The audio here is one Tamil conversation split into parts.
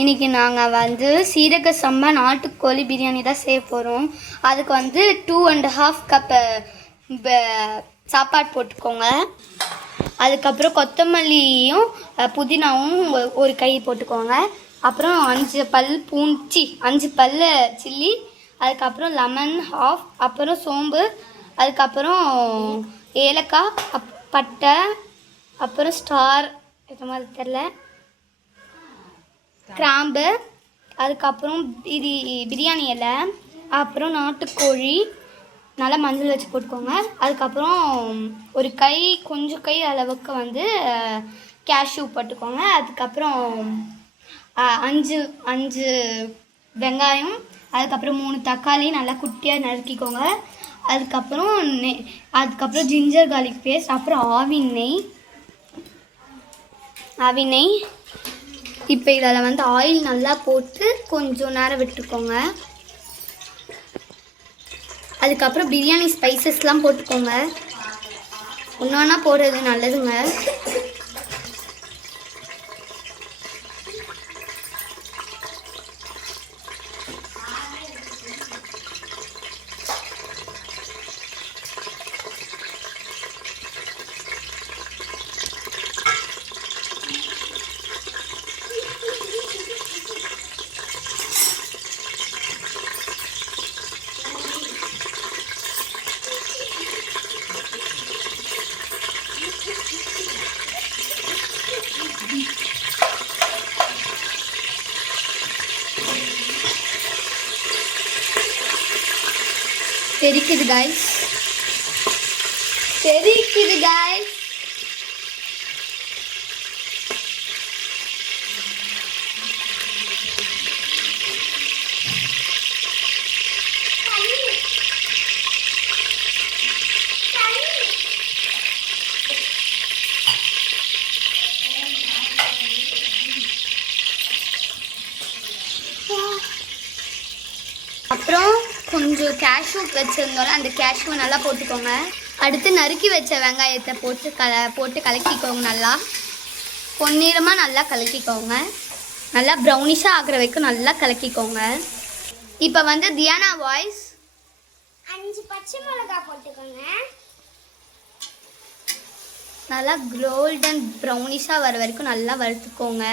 இன்றைக்கி நாங்கள் வந்து சீரக சம்பா நாட்டுக்கோழி பிரியாணி தான் செய்ய போகிறோம். அதுக்கு வந்து 2.5 கப் சாப்பாடு போட்டுக்கோங்க. அதுக்கப்புறம் கொத்தமல்லியும் புதினாவும் ஒரு கை போட்டுக்கோங்க. அப்புறம் 5 பல் சில்லி, அதுக்கப்புறம் லெமன் ஹாஃப், அப்புறம் சோம்பு, அதுக்கப்புறம் ஏலக்காய், பட்டை, அப்புறம் ஸ்டார் இது மாதிரி தெரில, கிராம்பு, அதுக்கப்புறம் பிரியாணி இலை, அப்புறம் நாட்டுக்கோழி நல்லா மஞ்சள் வச்சு போட்டுக்கோங்க. அதுக்கப்புறம் கொஞ்சம் கை அளவுக்கு வந்து கேஷ்யூ போட்டுக்கோங்க. அதுக்கப்புறம் 5 வெங்காயம், அதுக்கப்புறம் 3 தக்காளி நல்லா குட்டியாக நறுக்கிக்கோங்க. அதுக்கப்புறம் ஜிஞ்சர் கார்லிக் பேஸ்ட், அப்புறம் ஆவி நெய். இப்போ இதில் வந்து ஆயில் நல்லா போட்டு கொஞ்சம் நேரம் விட்டுக்கோங்க. அதுக்கப்புறம் பிரியாணி ஸ்பைசஸ்லாம் போட்டுக்கோங்க. ஒன்றா போடுறது நல்லதுங்க. தெரிக்குது गाइस. அப்புறம் கொஞ்சம் கேஷ்யூ வச்சுருந்தோம், அந்த கேஷ்யூவை நல்லா போட்டுக்கோங்க. அடுத்து நறுக்கி வச்ச வெங்காயத்தை போட்டு கலக்கிக்கோங்க. நல்லா பொன்னிறமாக நல்லா கலக்கிக்கோங்க. நல்லா ப்ரௌனிஷாக ஆகிற வரைக்கும் நல்லா கலக்கிக்கோங்க. இப்போ வந்து தியானா வாய்ஸ் 5 பச்சை மிளகாய் போட்டுக்கோங்க. நல்லா கோல்டன் ப்ரௌனிஷாக வர வரைக்கும் நல்லா வறுத்துக்கோங்க.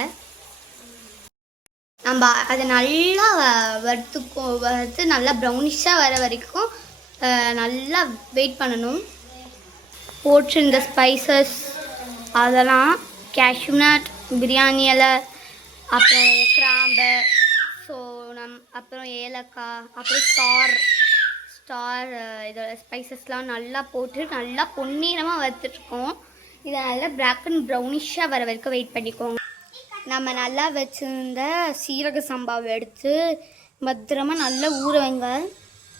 நம்ம அதை நல்லா வறுத்து நல்லா ப்ரௌனிஷாக வர வரைக்கும் நல்லா வெயிட் பண்ணணும். போட்டிருந்த ஸ்பைசஸ் அதெல்லாம் கேஷ்யூ நட், பிரியாணி இலை, அப்புறம் கிராம்பு, சோளம், அப்புறம் ஏலக்காய், அப்புறம் ஸ்டார் இதோட ஸ்பைசஸ்லாம் நல்லா போட்டு நல்லா பொன்னிறமாக வறுத்துட்ருக்கோம். இதை நல்லா பிளாக் அண்ட் ப்ரௌனிஷாக வர வரைக்கும் வெயிட் பண்ணிக்கோங்க. நம்ம நல்லா வச்சுருந்த சீரக சம்பாவை எடுத்து பத்திரமா நல்லா ஊற வைங்க.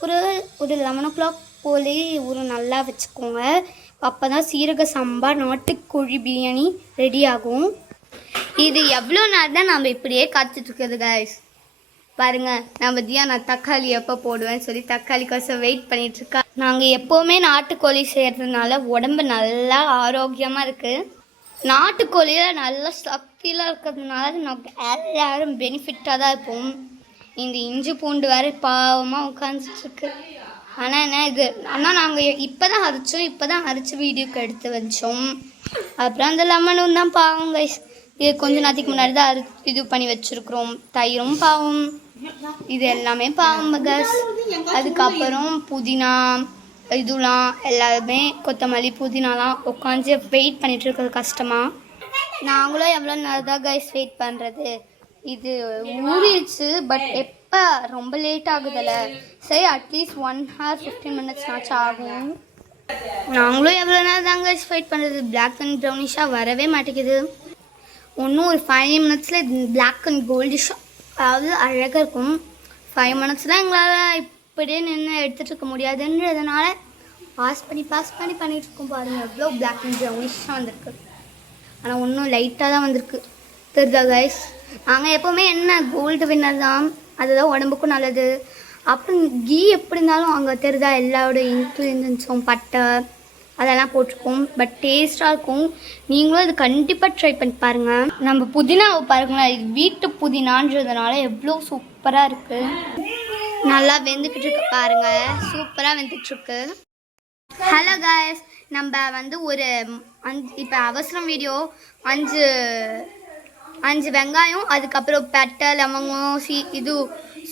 ஒரு 11 o'clock போலே நல்லா வச்சுக்கோங்க. அப்போ தான் சீரக சம்பா நாட்டுக்கோழி பிரியாணி ரெடி ஆகும். இது எவ்வளோ நேரம் தான் நம்ம இப்படியே காத்துட்ருக்குது गाइस. பாருங்கள், நம்ம நான் தக்காளி எப்போ போடுவேன்னு சொல்லி தக்காளிக்கோசம் வெயிட் பண்ணிகிட்ருக்கா. நாங்கள் எப்போவுமே நாட்டுக்கோழி செய்கிறதுனால உடம்பு நல்லா ஆரோக்கியமாக இருக்குது. நாட்டுக்கோழியில் நல்ல சக்தியெலாம் இருக்கிறதுனால நமக்கு எல்லாரும் பெனிஃபிட்டாக தான் இருப்போம். இந்த இஞ்சி பூண்டு வேறு பாவமாக உட்காந்துட்ருக்கு. ஆனால் நாங்கள் இப்போ தான் அரைச்சி வீடியோக்கு எடுத்து வச்சோம். அப்புறம் அந்த லெமனும் தான் பாவம் गाइस. இது கொஞ்சம் நேரத்துக்கு முன்னாடி தான் இது பண்ணி வச்சுருக்குறோம். தயிரும் பாவம், இது எல்லாமே பாவம் गाइस. அதுக்கப்புறம் புதினா இதெல்லாம் எல்லாருமே கொத்தமல்லி புதினாலாம் உட்காந்து வெயிட் பண்ணிட்டு இருக்கிறது கஷ்டமா. நாங்களும் எவ்வளோ நேரம் தான் गाइस வெயிட் பண்ணுறது. இது ஊறிடுச்சு, பட் எப்போ ரொம்ப லேட் ஆகுதில்ல, சரி அட்லீஸ்ட் 1 hour 15 minutes ஆகும். நாங்களும் எவ்வளோ நேரம் தான் गाइस வெயிட் பண்ணுறது. பிளாக் அண்ட் ப்ரௌனிஷாக வரவே மாட்டேங்குது. இன்னும் ஒரு 5 minutesல பிளாக் அண்ட் கோல்டிஷாக அதாவது அழகாக இருக்கும். 5 minutesலாம் எங்களால் இப்படியே நின்று எடுத்துகிட்டு இருக்க முடியாதுன்றதுனால பாஸ் பண்ணி பண்ணிகிட்டு இருக்கோம். பாருங்கள் எவ்வளோ பிளாக் அண்ட் ப்ரௌனிஷாக வந்திருக்கு. ஆனால் ஒன்றும் லைட்டாக தான் வந்திருக்கு. தெரியுதா गाइस? நாங்கள் எப்போவுமே என்ன கோல்டு வின்னர் தான், அதுதான் உடம்புக்கும் நல்லது. அப்புறம் கீ எப்படி இருந்தாலும் அங்கே தெரியுதா எல்லாரோட இன்க்ரீடியன்ஸும் பட்டை, அதெல்லாம் போட்டிருக்கோம். பட் டேஸ்ட்டாக இருக்கும். நீங்களும் இது கண்டிப்பாக ட்ரை பண்ணி பாருங்கள். நம்ம புதினாவை பாருங்களேன், இது வீட்டு புதினான்றதுனால எவ்வளோ சூப்பராக இருக்குது. நல்லா வெந்துக்கிட்டு இருக்கு பாருங்கள், சூப்பராக வெந்துட்டுருக்கு. ஹலோ காய்ஸ், நம்ம ஒரு இப்போ அவசரம் வீடியோ 5 வெங்காயம், அதுக்கப்புறம் பட்டை, லவங்கம்,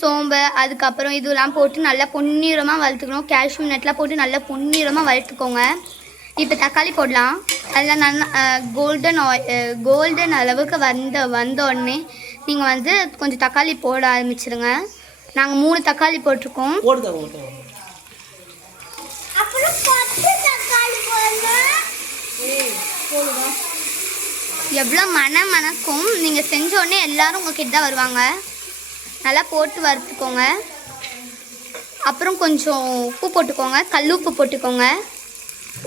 சோம்பு, அதுக்கப்புறம் இதெல்லாம் போட்டு நல்லா பொன்னிறமாக வறுத்துக்கணும். கேஷ்யூ நட்லாம் போட்டு நல்லா பொன்னிறமாக வறுத்துக்கோங்க. இப்போ தக்காளி போடலாம். அதெல்லாம் நல்லா கோல்டன் அளவுக்கு வந்த உடனே நீங்கள் கொஞ்சம் தக்காளி போட ஆரம்பிச்சிடுங்க. நாங்கள் 3 தக்காளி போட்டிருக்கோம். எவ்வளோ மணக்கும். நீங்கள் செஞ்ச உடனே எல்லாரும் உங்ககிட்ட தான் வருவாங்க. நல்லா போட்டு வறுத்துக்கோங்க. அப்புறம் கொஞ்சம் உப்பு போட்டுக்கோங்க, கல் உப்பு போட்டுக்கோங்க.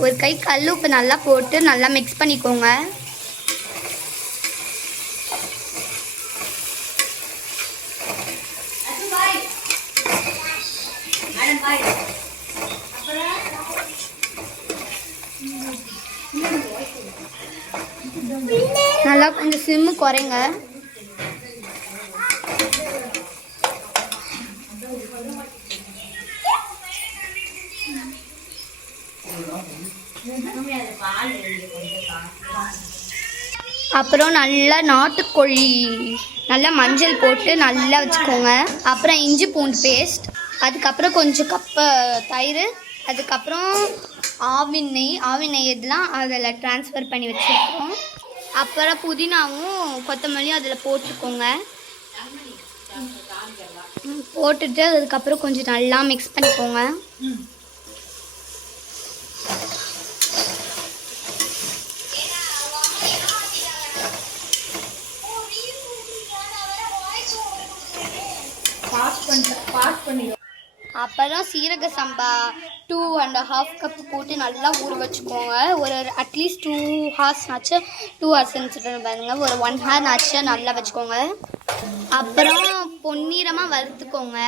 ஒரு கை கல் உப்பு நல்லா போட்டு நல்லா மிக்ஸ் பண்ணிக்கோங்க. நல்லா கொஞ்சம் சிம்மு குறைங்க. அப்புறம் நல்லா நாட்டுக்கோழி நல்லா மஞ்சள் போட்டு நல்லா வச்சுக்கோங்க. அப்புறம் இஞ்சி பூண்டு பேஸ்ட், அதுக்கப்புறம் கொஞ்சம் கப்பு தயிர், அதுக்கப்புறம் ஆவின் நெய் இதெல்லாம் அதில் ட்ரான்ஸ்ஃபர் பண்ணி வச்சுருக்கோம். அப்புறம் புதினாவும் கொத்தமல்லியும் அதில் போட்டுக்கோங்க. போட்டுட்டு அதுக்கப்புறம் கொஞ்சம் நல்லா மிக்ஸ் பண்ணிக்கோங்க. அப்புறம் சீரக சம்பா 2.5 கப் போட்டு நல்லா ஊற வச்சுக்கோங்க. ஒரு அட்லீஸ்ட் 2 ஹார்ஸ் ஆச்சு. 2 ஹார்ஸ் பாருங்க, ஒரு 1 ஹார் ஆச்சு நல்லா வச்சுக்கோங்க. அப்புறம் பொன்னிறமாக வறுத்துக்கோங்க.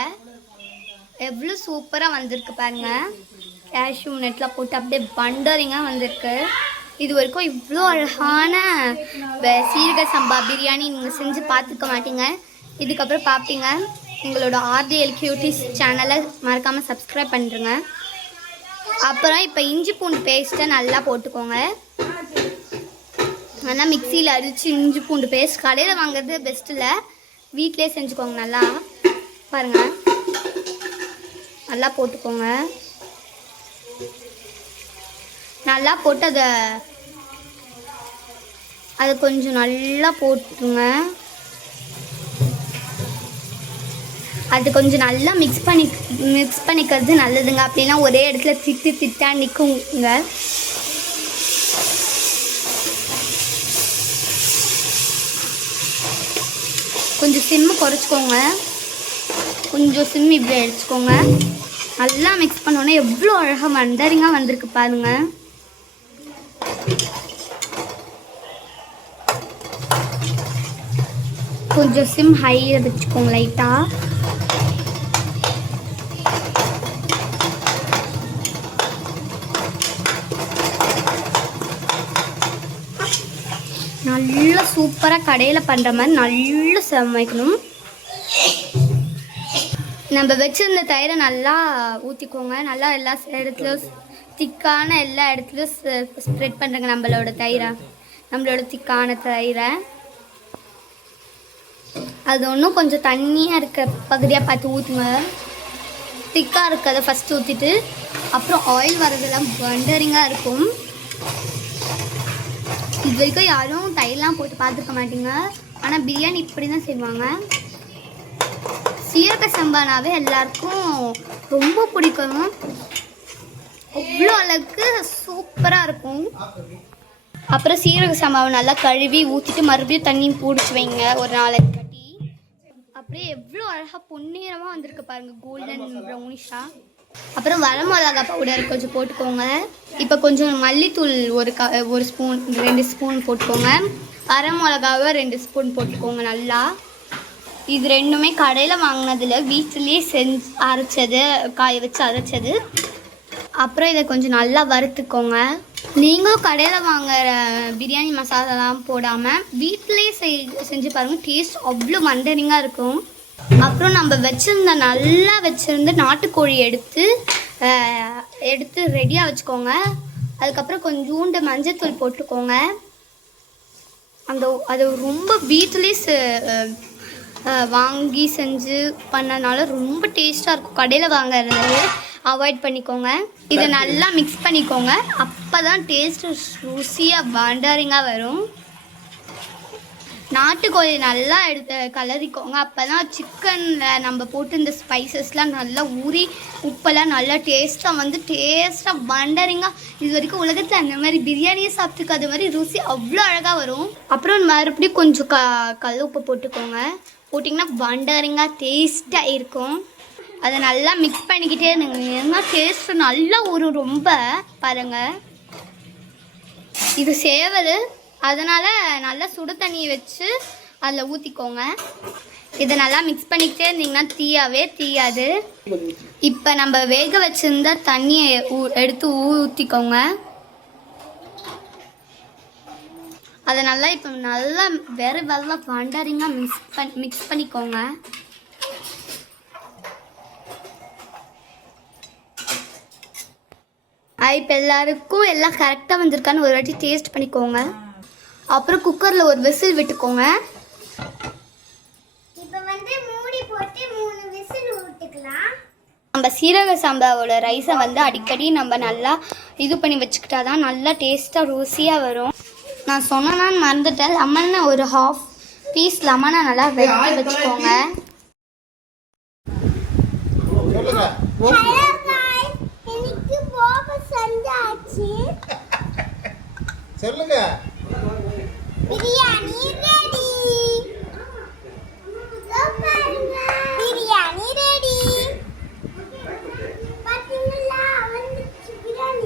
எவ்வளோ சூப்பராக வந்திருக்கு பாருங்க. கேஷ்யூ நட்லாம் போட்டு அப்படியே பண்டரிங்காக வந்திருக்கு. இது வரைக்கும் இவ்வளோ அழகான சீரக சம்பா பிரியாணி நீங்கள் செஞ்சு பார்த்துக்க மாட்டீங்க. இதுக்கப்புறம் பார்ப்பீங்க. எங்களோட RDL Cuties சேனலை மறக்காமல் சப்ஸ்கிரைப் பண்ணுறங்க. அப்புறம் இப்போ இஞ்சி பூண்டு பேஸ்ட்டை நல்லா போட்டுக்கோங்க. நல்லா மிக்சியில் அடித்து இஞ்சி பூண்டு பேஸ்ட் கடையில் வாங்குறது பெஸ்ட் இல்லை, வீட்டிலே செஞ்சுக்கோங்க. நல்லா பாருங்கள், நல்லா போட்டுக்கோங்க. நல்லா போட்டு அதை கொஞ்சம் நல்லா போட்டுங்க. அது கொஞ்சம் நல்லா மிக்ஸ் பண்ணிக்கிறது நல்லதுங்க. அப்படின்னா ஒரே இடத்துல திட்டா நிற்குங்க. கொஞ்சம் சிம்மு குறைச்சிக்கோங்க. கொஞ்சம் சிம் இப்படி அடிச்சுக்கோங்க. நல்லா மிக்ஸ் பண்ணோன்னே எவ்வளோ அழகாக வண்டரிங்காக வந்திருக்கு பாருங்க. கொஞ்சம் சிம் ஹையில் வச்சுக்கோங்க லைட்டாக. நல்லா சூப்பராக கடையில் பண்ணுற மாதிரி நல்லா சமைக்கணும். நம்ம வச்சுருந்த தயிரை நல்லா ஊற்றிக்கோங்க. நல்லா எல்லா இடத்துலையும் திக்கான எல்லா இடத்துலையும் ஸ்ப்ரெட் பண்ணுறங்க நம்மளோட திக்கான தயிரை. அது ஒன்றும் கொஞ்சம் தண்ணியாக இருக்க பகுதியாக பார்த்து ஊற்றுங்க. திக்காக இருக்கிறத ஃபஸ்ட்டு ஊற்றிட்டு அப்புறம் ஆயில் வரதெல்லாம் வண்டரிங்காக இருக்கும். இது வரைக்கும் யாரும் தயிர்லாம் போட்டு பார்த்துக்க மாட்டீங்க, ஆனால் பிரியாணி இப்படி தான் செய்வாங்க. சீரக சம்பானாவே எல்லாருக்கும் ரொம்ப பிடிக்கும். அவ்வளோ அளவுக்கு சூப்பராக இருக்கும். அப்புறம் சீரக சம்பாவை நல்லா கழுவி ஊற்றிட்டு மறுபடியும் தண்ணி பிடிச்சி வைங்க ஒரு நாளைக்கு கட்டி. அப்படியே எவ்வளோ அழகாக பொன்னிறமாக வந்திருக்கு பாருங்கள், கோல்டன் ப்ரௌனிஷாக. அப்புறம் வரமிளகா பவுடர் கொஞ்சம் போட்டுக்கோங்க. இப்போ கொஞ்சம் மல்லித்தூள் ஒரு ஸ்பூன் 2 ஸ்பூன் போட்டுக்கோங்க. வரமிளகாவை 2 ஸ்பூன் போட்டுக்கோங்க. நல்லா இது ரெண்டுமே கடையில் வாங்கினதில் வீட்டிலேயே அரைச்சது, காய வச்சு அரைச்சது. அப்புறம் இதை கொஞ்சம் நல்லா வறுத்துக்கோங்க. நீங்களும் கடையில் வாங்குற பிரியாணி மசாலாலாம் போடாமல் வீட்டிலேயே செஞ்சு பாருங்கள். டேஸ்ட் அவ்வளோ வண்டரிங்காக இருக்கும். அப்புறம் நம்ம நல்லா வச்சுருந்த நாட்டுக்கோழி எடுத்து ரெடியாக வச்சுக்கோங்க. அதுக்கப்புறம் கொஞ்சோண்டு மஞ்சத்தூள் போட்டுக்கோங்க. அது ரொம்ப வீட்டிலே வாங்கி செஞ்சு பண்ணனால ரொம்ப டேஸ்ட்டாக இருக்கும். கடையில் வாங்குறது அவாய்ட் பண்ணிக்கோங்க. இதை நல்லா மிக்ஸ் பண்ணிக்கோங்க. அப்போ தான் டேஸ்ட்டு ருசியாக வண்டரிங்காக வரும். நாட்டுக்கோழி நல்லா கலரிக்கோங்க. அப்போ தான் சிக்கனில் நம்ம போட்டு இந்த ஸ்பைசஸ்லாம் நல்லா ஊறி உப்பெல்லாம் நல்லா டேஸ்ட்டாக வண்டரிங்காக இது வரைக்கும் உலகத்தில் அந்த மாதிரி பிரியாணியை சாப்பிட்டுக்காத மாதிரி ருசி அவ்வளோ அழகாக வரும். அப்புறம் மறுபடியும் கொஞ்சம் கல் உப்பு போட்டுக்கோங்க. போட்டிங்கன்னா வண்டரிங்காக டேஸ்ட்டாக இருக்கும். அதை நல்லா மிக்ஸ் பண்ணிக்கிட்டே இருந்தீங்கன்னா டேஸ்ட்டு நல்லா ஊறும். ரொம்ப பாருங்கள், இது சேவல், அதனால் நல்லா சுடு தண்ணியை வச்சு அதில் ஊற்றிக்கோங்க. இதை நல்லா மிக்ஸ் பண்ணிக்கிட்டே இருந்தீங்கன்னா தீயாது. இப்போ நம்ம வேக வச்சுருந்த தண்ணியை எடுத்து ஊற்றிக்கோங்க. அதை நல்லா நல்லா வண்டரிங்காக மிக்ஸ் பண்ணிக்கோங்க. இப்போ எல்லாம் கரெக்டாக வந்திருக்கான்னு ஒரு வாட்டி டேஸ்ட் பண்ணிக்கோங்க. அப்புறம் குக்கரில் ஒரு விசில் விட்டுக்கோங்க. இப்போ மூடி போட்டு 3 விசில் விட்டுக்கலாம். நம்ம சீரக சம்பாவோட ரைஸை அடிக்கடி நம்ம நல்லா இது பண்ணி வச்சுக்கிட்டா தான் நல்லா டேஸ்ட்டாக ருசியாக வரும். நான் சொன்னேன்னு மறந்துட்டேன். லெமனை ஒரு 1/2 பீஸ் லெமனை நல்லா வெட்டி வச்சுக்கோங்க. சொல்லுங்க. பிரியாணி ரெடி. பிரியாணி ரெடி. பாத்தீங்களா? வந்துச்சு பிரியாணி.